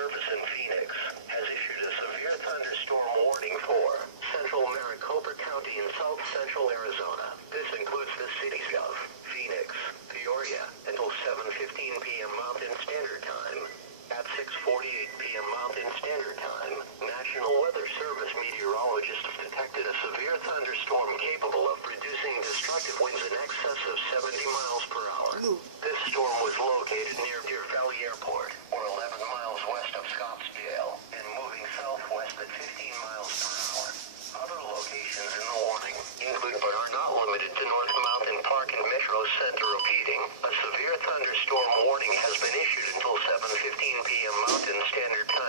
Service in Phoenix has issued a severe thunderstorm warning for central Maricopa County in south central Arizona. This includes the cities of Phoenix, Peoria, until 7:15 p.m. Mountain Standard Time. At 6:48 p.m. Mountain Standard Time, National Weather Service meteorologists detected a severe thunderstorm capable of producing destructive winds in excess of 70 miles per hour. This storm was located near Deer Valley Airport, or 11 miles west of Scottsdale, and moving southwest at 15 miles per hour. Other locations in the warning include but are not limited to North Mountain Park and Metro Center. Repeating, a severe thunderstorm warning has been issued until 7:15 p.m. Mountain Standard Time.